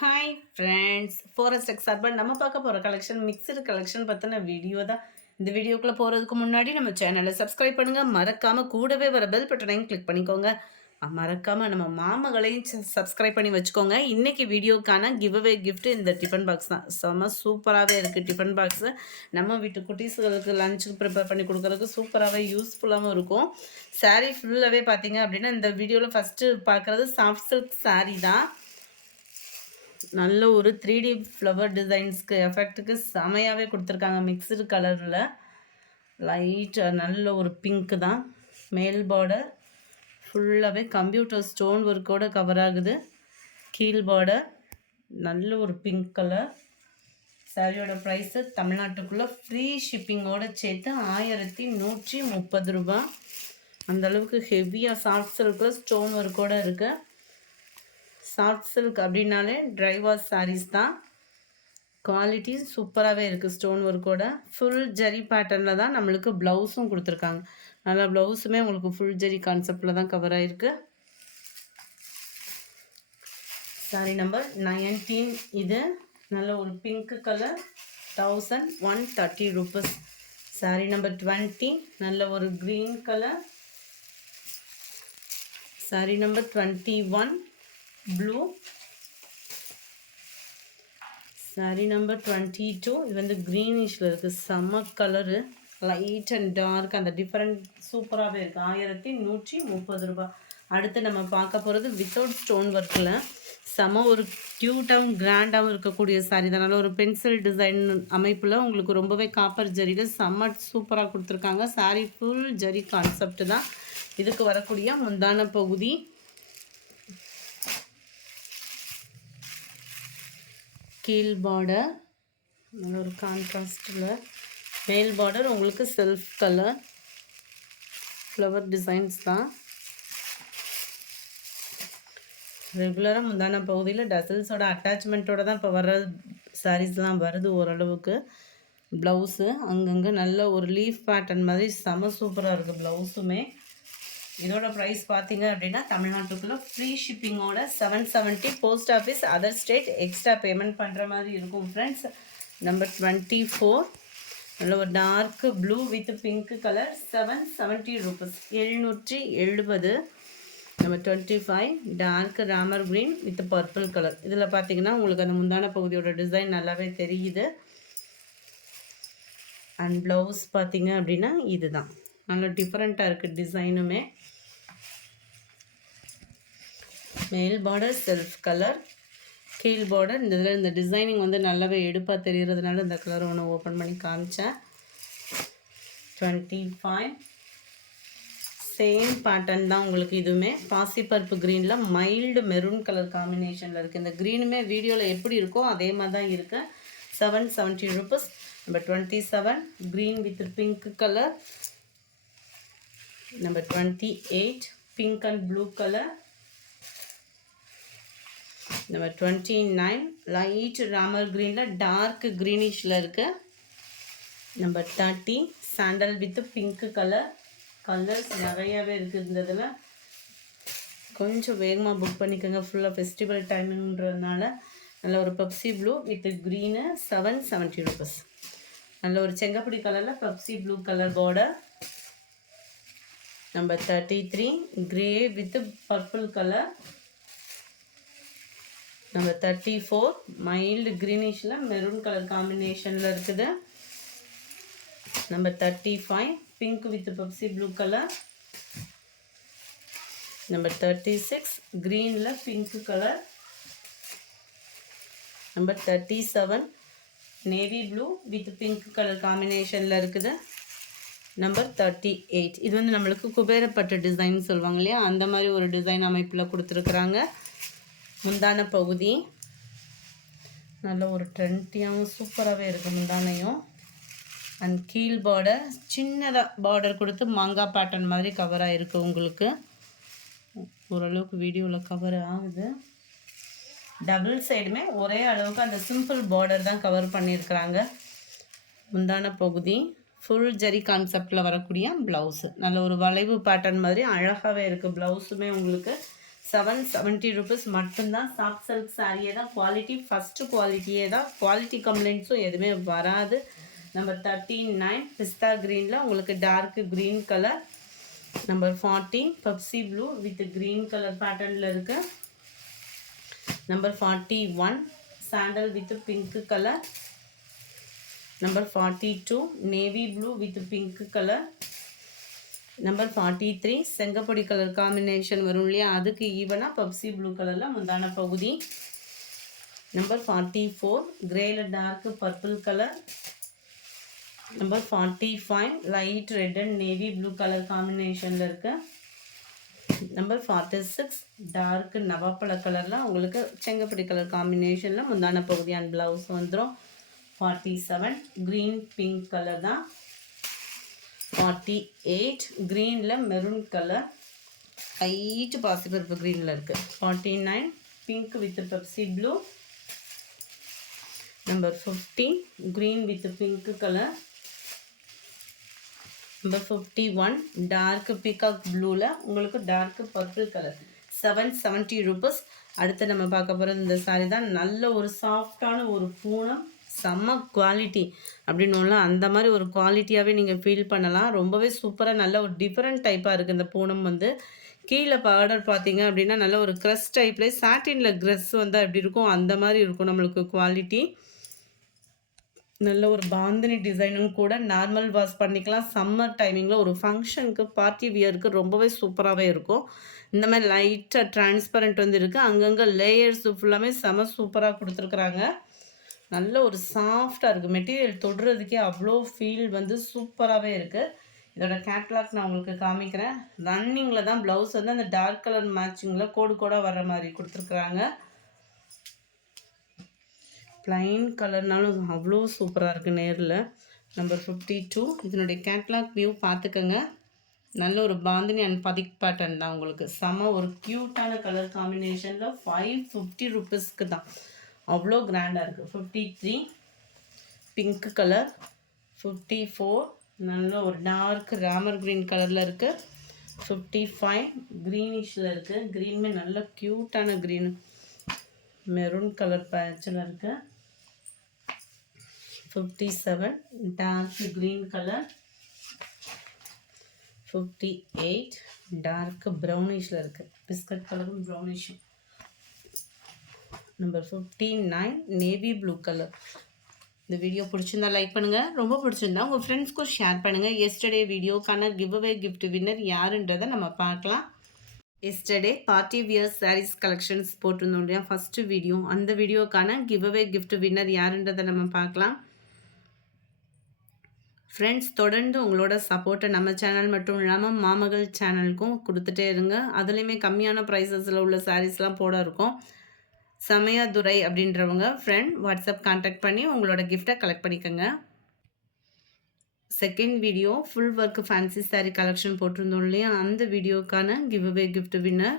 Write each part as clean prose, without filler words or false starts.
Hi friends, forest X urban நம்ம பார்க்க போகிற கலெக்ஷன் மிக்சடு கலெக்ஷன் பற்றின வீடியோ தான். இந்த வீடியோக்குள்ளே போகிறதுக்கு முன்னாடி நம்ம சேனலை சப்ஸ்கிரைப் பண்ணுங்கள். மறக்காமல் கூடவே வர பெல் பட்டனையும் கிளிக் பண்ணிக்கோங்க. மறக்காமல் நம்ம மாமகளையும் சப்ஸ்கிரைப் பண்ணி வச்சுக்கோங்க. இன்றைக்கி வீடியோக்கான கிவ்அவே கிஃப்ட்டு இந்த டிஃபன் பாக்ஸ் தான். செம்ம சூப்பராகவே இருக்குது டிஃபன் பாக்ஸு. நம்ம வீட்டு குட்டீஸுகளுக்கு லஞ்சுக்கு ப்ரிப்பேர் பண்ணி கொடுக்குறதுக்கு சூப்பராகவே யூஸ்ஃபுல்லாகவும் இருக்கும். சாரீ ஃபுல்லாகவே பார்த்தீங்க அப்படின்னா இந்த வீடியோவில் ஃபஸ்ட்டு பார்க்குறது சாஃப்ட் சில்க் சாரீ தான். நல்ல ஒரு 3D ஃப்ளவர் டிசைன்ஸ்க்கு எஃபெக்ட்டுக்கு செமையாகவே கொடுத்துருக்காங்க. மிக்சடு கலரில் லைட் நல்ல ஒரு பிங்க்கு தான். மேல் பார்டர் ஃபுல்லாகவே கம்ப்யூட்டர் ஸ்டோன் ஒர்க்கோடு கவர் ஆகுது. கீழ் பார்டர் நல்ல ஒரு பிங்க் கலர். சாரியோட ப்ரைஸு தமிழ்நாட்டுக்குள்ளே ஃப்ரீ ஷிப்பிங்கோடு சேர்த்து 1130 ரூபா. அந்தளவுக்கு ஹெவியாக சாஃப்ட் சில்கில் ஸ்டோன் ஒர்க்கோடு இருக்குது. சாஃப்ட் சில்க் அப்படின்னாலே ட்ரை வாஷ் சாரீஸ் தான். குவாலிட்டி சூப்பராகவே இருக்குது. ஸ்டோன் ஒர்க்கோட ஃபுல் ஜரி பேட்டர்னில் தான் நம்மளுக்கு ப்ளவுஸும் கொடுத்துருக்காங்க. நல்லா ப்ளவுஸுமே உங்களுக்கு ஃபுல் ஜரி கான்செப்டில் தான் கவர் ஆகிருக்கு. சாரி நம்பர் 19 இது. நல்ல ஒரு pink colour 1130 rupees. Sorry number 20 நல்ல ஒரு green colour. Sorry number 21 blue. Sorry number 22 இது வந்து க்ரீனிஷில் இருக்குது. செம்ம கலரு, லைட் அண்ட் டார்க், அந்த டிஃப்ரெண்ட் சூப்பராகவே இருக்குது. 1130 ரூபா. அடுத்து நம்ம பார்க்க போகிறது வித்தவுட் ஸ்டோன் ஒர்க்கில் செம்ம ஒரு க்யூட்டாகவும் கிராண்டாகவும் இருக்கக்கூடிய சாரீ தான். நல்ல ஒரு பென்சில் டிசைன் அமைப்பில் உங்களுக்கு ரொம்பவே காப்பர் ஜரியில் செம்ம சூப்பராக கொடுத்துருக்காங்க. சாரீ ஃபுல் ஜரி கான்செப்ட் தான். இதுக்கு வரக்கூடிய முந்தான பகுதி கீழ் பார்டர் நல்ல ஒரு கான்ட்ராஸ்டில். மேல் பார்டர் உங்களுக்கு செல்ஃப் கலர் ஃப்ளவர் டிசைன்ஸ் தான். ரெகுலராக முந்தான பகுதியில் டசல்ஸோட அட்டாச்மெண்ட்டோட தான் இப்போ வர சாரீஸ்லாம் வருது ஓரளவுக்கு. ப்ளவுஸு அங்கங்கே நல்ல ஒரு லீஃப் பேட்டர்ன் மாதிரி செம சூப்பராக இருக்குது ப்ளவுஸுமே. இதோட ப்ரைஸ் பார்த்தீங்க அப்படின்னா தமிழ்நாட்டுக்குள்ளே ஃப்ரீ ஷிப்பிங்கோட 770. Post office other state extra payment பண்ணுற மாதிரி இருக்கும் ஃப்ரெண்ட்ஸ். நம்பர் 24 நல்ல ஒரு dark blue with pink colour 770 rupees, 770. Number 25 dark Ramar green with purple colour. இதில் பார்த்தீங்கன்னா உங்களுக்கு அந்த முந்தான பகுதியோட டிசைன் நல்லாவே தெரியுது. அண்ட் ப்ளவுஸ் பார்த்தீங்க அப்படின்னா இதுதான். நல்ல டிஃப்ரெண்ட்டாக இருக்குது டிசைனுமே. மேல் பார்டர் செல்ஃப் கலர், கீழ் பார்டர் இந்த இதில் இந்த டிசைனிங் வந்து நல்லாவே எடுப்பாக தெரிகிறதுனால இந்த கலர் ஒன்று ஓப்பன் பண்ணி காமிச்சேன். 25 சேம் பேட்டர்ன் தான் உங்களுக்கு. இதுவுமே பாசிப்பருப்பு க்ரீனில் மைல்டு மெரூன் கலர் காம்பினேஷனில் இருக்குது. இந்த க்ரீனுமே வீடியோவில் எப்படி இருக்கோ அதே மாதிரி தான் இருக்குது. 770 rupees. Number 27 green with pink colour. Number 28 pink and blue colour. Number 29 light Ramar க்ரீனில் டார்க் க்ரீனிஷில் இருக்குது. Number 30 sandal with pink colour. Colours நிறையாவே இருக்குது. இந்த இதில் கொஞ்சம் வேகமாக புக் பண்ணிக்கோங்க, ஃபுல்லாக ஃபெஸ்டிவல் டைமுன்றதுனால. நல்ல ஒரு Pepsi blue with green 770 rupees. நல்ல ஒரு செங்கப்படி கலரில் Pepsi blue colour border. Number 33 grey with purple colour. Number 34 mild க்ரீனிஷில் மெரூன் கலர் காம்பினேஷனில் இருக்குது. Number 35 pink with Pepsi blue colour. Number 36 க்ரீனில் pink colour. Number 37 navy blue with pink colour காம்பினேஷனில் இருக்குது. நம்பர் 38 இது வந்து நம்மளுக்கு குபேரப்பட்டு டிசைன் சொல்லுவாங்க இல்லையா, அந்த மாதிரி ஒரு டிசைன் அமைப்பில் கொடுத்துருக்குறாங்க. முந்தான பகுதி நல்ல ஒரு ட்ரெண்டியாகவும் சூப்பராகவே இருக்குது முந்தானையும். அண்ட் கீழ் பார்டர் சின்னதாக பார்டர் கொடுத்து மாங்காய் பேட்டர்ன் மாதிரி கவராக இருக்குது உங்களுக்கு. ஓரளவுக்கு வீடியோவில் கவர் ஆகுது. டபுள் சைடுமே ஒரே அளவுக்கு அந்த சிம்பிள் பார்டர் தான் கவர் பண்ணியிருக்கிறாங்க. முந்தான பகுதி ஃபுல் ஜரி கான்செப்டில் வரக்கூடிய ப்ளவுஸு நல்ல ஒரு வளைவு பேட்டர்ன் மாதிரி அழகாகவே இருக்குது. ப்ளவுஸுமே உங்களுக்கு 770 rupees மட்டும்தான். சாஃப்ட் சில்க் சாரியே தான், குவாலிட்டி ஃபஸ்ட்டு குவாலிட்டியே தான், குவாலிட்டி கம்ப்ளைண்ட்ஸும் எதுவுமே வராது. நம்பர் 39 பிஸ்தா க்ரீனில் உங்களுக்கு dark green colour. Number 40 Pepsi blue with green colour பேட்டர்னில் இருக்கு. Number 41 sandal with pink colour. Number 42 navy blue with pink colour. Number 43 செங்கப்பொடி கலர் காம்பினேஷன் வரும் இல்லையா, அதுக்கு ஈவனாக பெப்சி ப்ளூ கலரில் முந்தான பகுதி. நம்பர் 44 கிரேல dark purple colour. Number 45 light red and navy blue colour காம்பினேஷனில் இருக்கு. நம்பர் 46 டார்க் நவாப்பழ கலரில் உங்களுக்கு செங்கப்பொடி கலர் காம்பினேஷனில் முந்தான பகுதி அண்ட் ப்ளவுஸ் வந்துடும். 47 க்ரீன் பிங்க் கலர் தான். 48 க்ரீனில் மெரூன் கலர் லைட்டு பாசிப்பருப்பு க்ரீனில் இருக்குது. 49 pink with Pepsi blue. Number 50 green with pink colour. Number 51 dark peacock ப்ளூவில் உங்களுக்கு டார்க் பர்பிள் கலர். 770 rupees. அடுத்து நம்ம பார்க்க போகிறது இந்த சாரீ தான். நல்ல ஒரு சாஃப்டான ஒரு பூனம், செம்ம குவாலிட்டி அப்படின்னு அந்த மாதிரி ஒரு குவாலிட்டியாகவே நீங்கள் ஃபீல் பண்ணலாம். ரொம்பவே சூப்பராக நல்ல ஒரு டிஃப்ரெண்ட் டைப்பாக இருக்குது இந்த பூனம் வந்து. கீழே பார்டர் பார்த்தீங்க அப்படின்னா நல்ல ஒரு க்ரஸ் டைப்லேயே சாட்டினில் க்ரெஸ் வந்தால் எப்படி இருக்கும் அந்த மாதிரி இருக்கும் நம்மளுக்கு குவாலிட்டி. நல்ல ஒரு பாந்தினி டிசைனும் கூட, நார்மல் வாஷ் பண்ணிக்கலாம். சம்மர் டைமிங்கில் ஒரு ஃபங்க்ஷனுக்கு பார்ட்டி வியருக்கு ரொம்பவே சூப்பராகவே இருக்கும். இந்த மாதிரி லைட்டாக டிரான்ஸ்பரண்ட் வந்து இருக்குது. அங்கங்கே லேயர்ஸ் ஃபுல்லாமே செம சூப்பராக கொடுத்துருக்குறாங்க. நல்ல ஒரு சாஃப்டாக இருக்குது. மெட்டீரியல் தொடுறதுக்கே அவ்வளோ ஃபீல் வந்து சூப்பராகவே இருக்குது. இதோட கேட்லாக் நான் உங்களுக்கு காமிக்கிறேன். ரன்னிங்கில் தான் ப்ளவுஸ் வந்து அந்த டார்க் கலர் மேட்சிங்கில் கோடு கோடாக வர்ற மாதிரி கொடுத்துருக்குறாங்க. ப்ளைன் கலர்னாலும் அவ்வளோ சூப்பராக இருக்குது நேரில். நம்பர் 52 இதனுடைய கேட்லாக் வியூ பார்த்துக்கோங்க. நல்ல ஒரு பாந்தினி அண்ட் பதிக் பேட்டர்ன் தான் உங்களுக்கு. செம ஒரு க்யூட்டான கலர் காம்பினேஷனில் 550 rupeesக்கு தான். அவ்வளோ கிராண்டாக இருக்குது. 53 பிங்க் கலர். 54 நல்ல ஒரு டார்க் ராமர் க்ரீன் கலரில் இருக்குது. 55 க்ரீனிஷில் இருக்குது. க்ரீனுமே நல்ல க்யூட்டான க்ரீன் மெரூன் கலர் பேட்சில் இருக்குது. 57 டார்க் க்ரீன் கலர். 58 டார்க் ப்ரௌனிஷில் இருக்குது. பிஸ்கட் கலரும் ப்ரௌனிஷும். Number 59 navy blue colour. இந்த வீடியோ பிடிச்சிருந்தா லைக் பண்ணுங்கள். ரொம்ப பிடிச்சிருந்தா உங்கள் ஃப்ரெண்ட்ஸ்க்கும் ஷேர் பண்ணுங்கள். எஸ்டர்டே வீடியோக்கான கிவ்அவே கிஃப்ட் வின்னர் யாருன்றதை நம்ம பார்க்கலாம். Yesterday party wear sarees collections போட்டிருந்தோம் இல்லையா, ஃபஸ்ட்டு வீடியோ. அந்த வீடியோக்கான கிவ்அவே கிஃப்ட் வின்னர் யாருன்றதை நம்ம பார்க்கலாம். ஃப்ரெண்ட்ஸ், தொடர்ந்து உங்களோட சப்போர்ட்டை நம்ம சேனல் மட்டும் இல்லாமல் மாமகள் சேனலுக்கும் கொடுத்துட்டே இருங்க. அதுலேயுமே கம்மியான ப்ரைஸஸில் உள்ள சாரீஸ்லாம் போட இருக்கும். சமயதுரை அப்படின்றவங்க ஃப்ரெண்ட் வாட்ஸ்அப் கான்டாக்ட் பண்ணி உங்களோட கிஃப்டை கலெக்ட் பண்ணிக்கோங்க. Second video full work fancy sari collection போட்டிருந்தோம் இல்லையா, அந்த வீடியோக்கான giveaway gift winner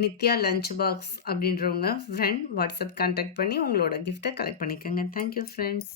Nithya lunch box அப்படின்றவங்க ஃப்ரெண்ட் வாட்ஸ்அப் கான்டாக்ட் பண்ணி உங்களோட கிஃப்டை கலெக்ட் பண்ணிக்கோங்க. Thank you friends.